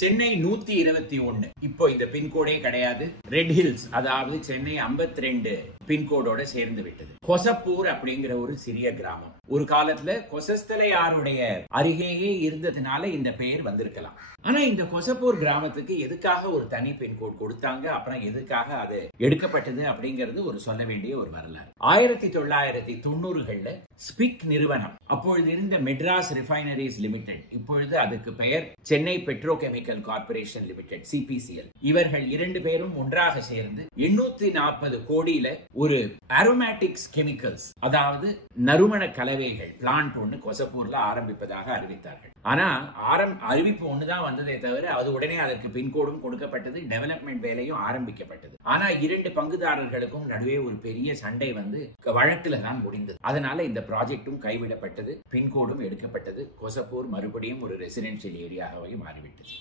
சென்னை 121 இப்போ இந்த பின்கோடே கிடையாது. ரெட் ஹில்ஸ் அதாவது சென்னை 52 பின்கோடோட சேர்ந்து விட்டது. கொசப்பூர் அப்படிங்கிற ஒரு சிறிய கிராமம். ஒரு காலத்துல கொசஸ்தலையாருடைய அருகேயே இருந்ததுனால இந்த பெயர் வந்திருக்கலாம். ஆனா இந்த கொசப்பூர் கிராமத்துக்கு எதுக்காக ஒரு தனி பின்கோட் கொடுத்தாங்க, அப்புறம் எதுக்காக அது எடுக்கப்பட்டது அப்படிங்கிறது ஒரு சொல்ல வேண்டிய ஒரு வரலாறு. 1990கள்ல ஸ்பிக் நிறுவனம், அப்பொழுது இருந்த மெட்ராஸ் ரிஃபைனரிஸ் லிமிடெட், இப்பொழுது அதுக்கு பெயர் Chennai petrochemical corporation limited CPCL, இவர்கள் இரண்டு பேரும் ஒன்றாக சேர்ந்து 840 கோடியில ஒரு அரோமேட்டிக்ஸ் கெமிக்கல்ஸ் அதாவது நறுமண கலவைகள் பிளான்ட் ஒன்று கொசப்பூர்ல ஆரம்பிப்பதாக அறிவித்தார்கள். ஆனா அறிவிப்பு ஒண்ணுதான் வந்ததே தவிர அது உடனே அதற்கு பின்கோடும் கொடுக்கப்பட்டது, டெவலப்மெண்ட் வேலையும் ஆரம்பிக்கப்பட்டது. ஆனா இரண்டு பங்குதாரர்களுக்கும் நடுவே ஒரு பெரிய சண்டை வந்து வழக்குல தான் முடிந்தது. அதனால இந்த ப்ராஜெக்டும் கைவிடப்பட்டது, பின்கோடும் எடுக்கப்பட்டது. கொசப்பூர் மறுபடியும் ஒரு ரெசிடென்ஷியல் ஏரியாவாக மாறிவிட்டது.